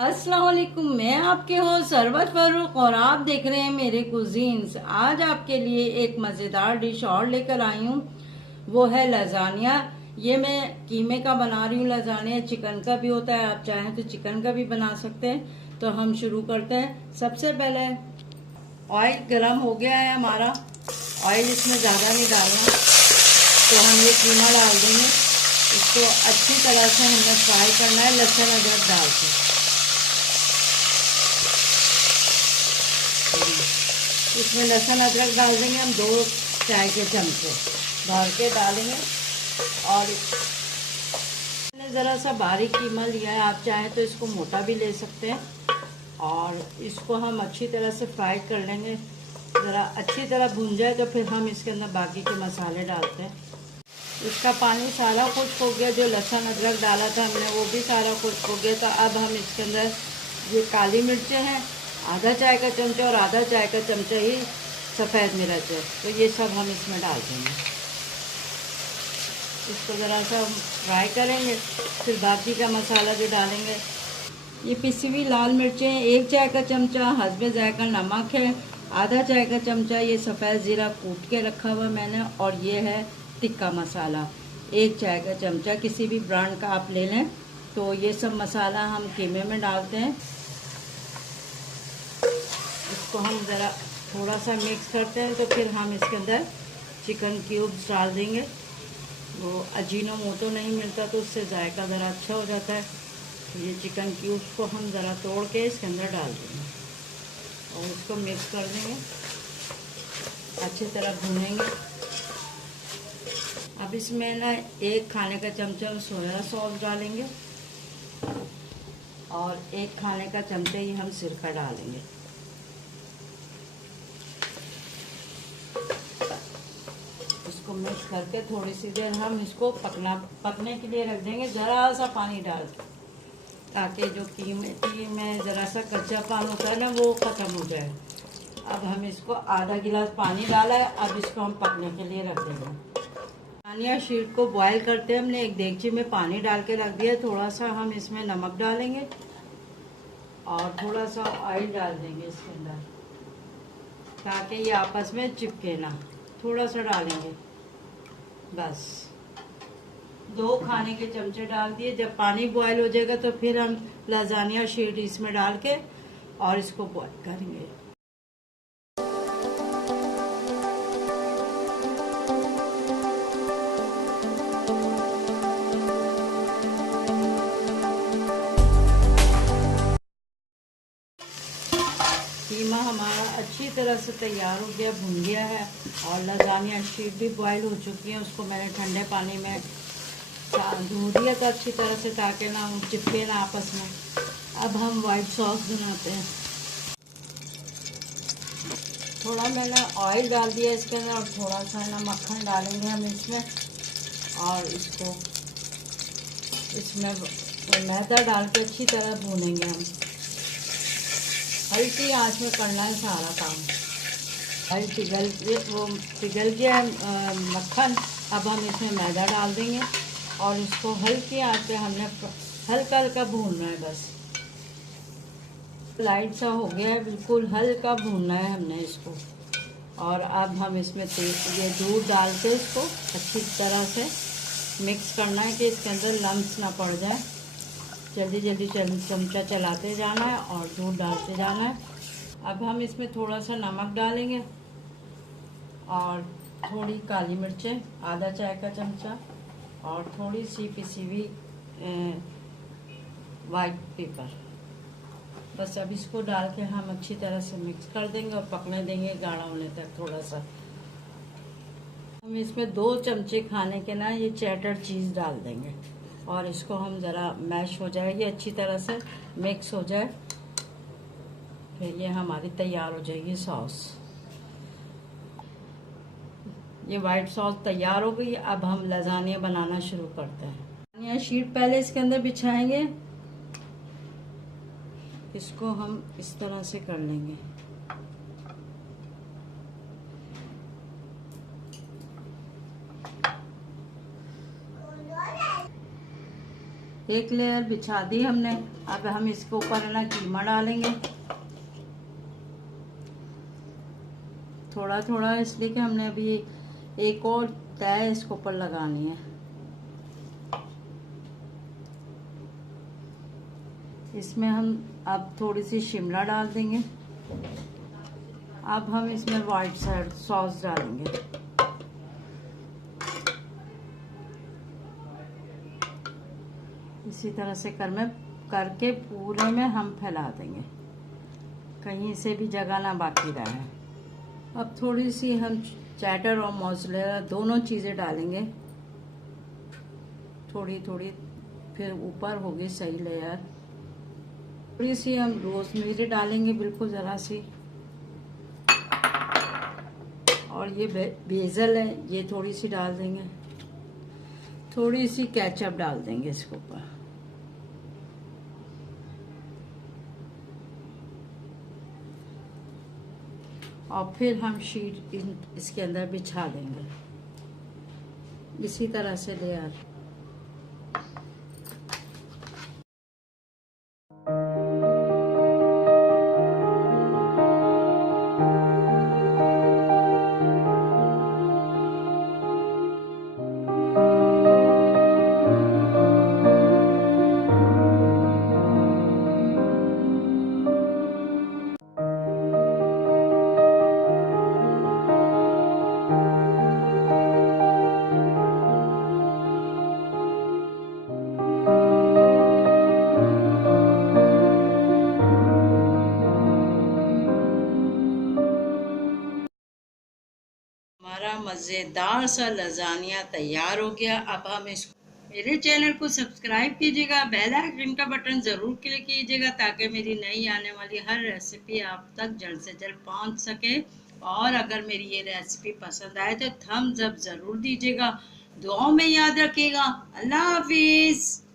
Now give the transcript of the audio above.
अस्सलाम वालेकुम। मैं आपके होस्ट सरवत फर्रुख और आप देख रहे हैं मेरे कुजीन्स। आज आपके लिए एक मज़ेदार डिश और लेकर आई हूँ, वो है लजानिया। ये मैं कीमे का बना रही हूँ। लजानिया चिकन का भी होता है, आप चाहें तो चिकन का भी बना सकते हैं। तो हम शुरू करते हैं। सबसे पहले ऑयल गरम हो गया है हमारा। ऑयल इसमें ज़्यादा नहीं डालना, तो हम ये कीमा डाल देंगे। इसको अच्छी तरह से हमें फ्राई करना है लहसुन अदरक डाल के। इसमें लहसुन अदरक डाल देंगे हम 2 चाय के चमचे भर के डालेंगे। और मैंने ज़रा सा बारीक कीमा लिया है, आप चाहें तो इसको मोटा भी ले सकते हैं। और इसको हम अच्छी तरह से फ्राई कर लेंगे। ज़रा अच्छी तरह भून जाए तो फिर हम इसके अंदर बाकी के मसाले डालते हैं। इसका पानी सारा खुश्क हो गया, जो लहसुन अदरक डाला था हमने वो भी सारा खुश्क हो गया। तो अब हम इसके अंदर ये काली मिर्चें हैं आधा चाय का चमचा और आधा चाय का चमचा ही सफ़ेद मिर्च है, तो ये सब हम इसमें डाल देंगे। इसको ज़रा सा फ्राई करेंगे, फिर बाकी का मसाला जो डालेंगे। ये पिसी हुई लाल मिर्चें 1 चाय का चमचा, हस्बे जायका नमक है, आधा चाय का चमचा ये सफ़ेद ज़ीरा कूट के रखा हुआ मैंने, और ये है टिक्का मसाला 1 चाय का चमचा, किसी भी ब्रांड का आप ले लें। तो ये सब मसाला हम कीमे में डालते हैं। इसको हम ज़रा थोड़ा सा मिक्स करते हैं, तो फिर हम इसके अंदर चिकन क्यूब्स डाल देंगे। वो अजीनोमोटो नहीं मिलता तो उससे जायका ज़रा अच्छा हो जाता है। तो ये चिकन क्यूब्स को हम ज़रा तोड़ के इसके अंदर डाल देंगे और इसको मिक्स कर देंगे, अच्छी तरह भूनेंगे। अब इसमें ना 1 खाने का चमचा सोया सॉस डालेंगे और 1 खाने का चमचा ही हम सिरका डालेंगे। इसको मिक्स करके थोड़ी सी देर हम इसको पकने के लिए रख देंगे, ज़रा सा पानी डाल के, ताकि जो कीमे में ज़रा सा कच्चा पान होता है ना वो ख़त्म हो जाए। अब हम इसको आधा गिलास पानी डाला है, अब इसको हम पकने के लिए रख देंगे। लजानिया शीट को बॉयल करते हैं हमने एक देगची में पानी डाल के रख दिया। थोड़ा सा हम इसमें नमक डालेंगे और थोड़ा सा ऑयल डाल देंगे इसके अंदर, ताकि ये आपस में चिपके ना। थोड़ा सा डालेंगे बस, 2 खाने के चमचे डाल दिए। जब पानी बॉयल हो जाएगा तो फिर हम लजानिया शीट इसमें डाल के और इसको बॉयल करेंगे। कीमा हमारा अच्छी तरह से तैयार हो गया, भुन गया है, और लजानिया शीट भी बॉयल हो चुकी है। उसको मैंने ठंडे पानी में धो दिया था अच्छी तरह से, ताकि ना चिपके ना आपस में। अब हम वाइट सॉस बनाते हैं। थोड़ा मैंने ऑयल डाल दिया इसके अंदर और थोड़ा सा ना मक्खन डालेंगे हम इसमें, और इसमें मैदा डाल के अच्छी तरह भूनेंगे हम। हल्की आंच में करना है सारा काम। ऑयल पिघल गया मक्खन। अब हम इसमें मैदा डाल देंगे और इसको हल्की आंच पे हमने हल्का हल्का भूनना है। बस लाइट सा हो गया है, बिल्कुल हल्का भूनना है हमने इसको। और अब हम इसमें ये दूध डाल के इसको अच्छी तरह से मिक्स करना है कि इसके अंदर लम्स ना पड़ जाए। जल्दी जल्दी चमचा चलाते जाना है और दूध डालते जाना है। अब हम इसमें थोड़ा सा नमक डालेंगे और थोड़ी काली मिर्चें आधा चाय का चमचा, और थोड़ी सी पिसी हुई वाइट पेपर। बस अब इसको डाल के हम अच्छी तरह से मिक्स कर देंगे और पकने देंगे गाढ़ा होने तक। थोड़ा सा हम इसमें 2 चमचे खाने के ना ये चेडर चीज़ डाल देंगे, और इसको हम ज़रा मैश हो जाएगी, अच्छी तरह से मिक्स हो जाए, फिर ये हमारी तैयार हो जाएगी सॉस। ये वाइट सॉस तैयार हो गई। अब हम लजानिया बनाना शुरू करते हैं। लजानिया शीट पहले इसके अंदर बिछाएंगे, इसको हम इस तरह से कर लेंगे। एक लेयर बिछा दी हमने। अब हम इसके ऊपर है ना कीमा डालेंगे थोड़ा थोड़ा, इसलिए कि हमने अभी एक और तय इसके ऊपर लगानी है। इसमें हम अब थोड़ी सी शिमला डाल देंगे। अब हम इसमें व्हाइट सॉस डालेंगे। इसी तरह से करके पूरे में हम फैला देंगे, कहीं से भी जगह ना बाकी रहे। अब थोड़ी सी हम चैटर और मोज़रेला दोनों चीज़ें डालेंगे थोड़ी थोड़ी, फिर ऊपर होगी सही लेयर। थोड़ी सी हम रोज़मेरी डालेंगे, बिल्कुल ज़रा सी। और ये बेसल है, ये थोड़ी सी डाल देंगे। थोड़ी सी केचप डाल देंगे इसके ऊपर। और फिर हम शीट इसके अंदर बिछा देंगे इसी तरह से लेयर। हमारा मज़ेदार सा लजानिया तैयार हो गया। अब हम इसको, मेरे चैनल को सब्सक्राइब कीजिएगा, बेल आइकन का बटन ज़रूर क्लिक कीजिएगा ताकि मेरी नई आने वाली हर रेसिपी आप तक जल्द से जल्द पहुंच सके। और अगर मेरी ये रेसिपी पसंद आए तो थम्स अप ज़रूर दीजिएगा। दुआओं में याद रखिएगा। अल्लाह हाफिज़।